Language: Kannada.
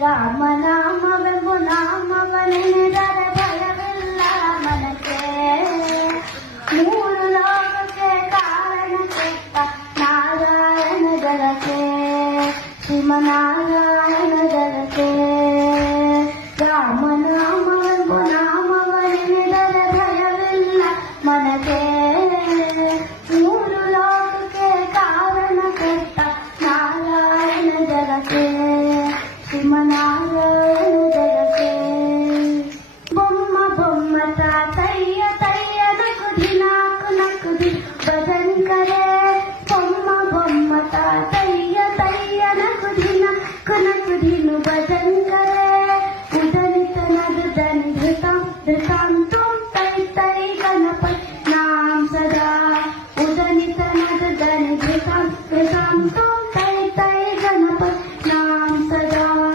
ರಾಮನಾಮವೆಂಬು ನಾಮವನೆನೆದರೆ ಭಯವಿಲ್ಲ ಮನಕ್ಕೆ. ಮೂರು ಲೋಕಕ್ಕೆ ಕಾರಣ ಕೆಟ್ಟ ನಾರಾಯಣ ಜಲಕ್ಕೆ, ಶ್ರೀಮನಾರಾಯಣ ಜಲಕ್ಕೆ. ರಾಮನಾಮವೆಂಬು ನಾಮವನೆನೆದರೆ ಭಯವಿಲ್ಲ ಮನಕ್ಕೆ. ಮೂರು ಲೋಕಕ್ಕೆ ಕಾರಣ ಕೆಟ್ಟ ನಾರಾಯಣ ಜಲಕ್ಕೆ, ಶ್ರೀಮನಾರಾಯಣ ಜಲಕ್ಕೆ. ಬೊಮ್ಮ ಬೊಮ್ಮ ತಾತಯ್ಯ ತಯ್ಯ ನಕುದಿ ನಾಕು ನಕುದಿ ಭಜನ್ ಕರೆ. ಬೊಮ್ಮ ಬೊಮ್ಮ ತಾತಯ್ಯ ತಯ್ಯ ನಕುದಿ ನಾಕು ನಕುದಿನು ಭಜನ್ ಕರೆ.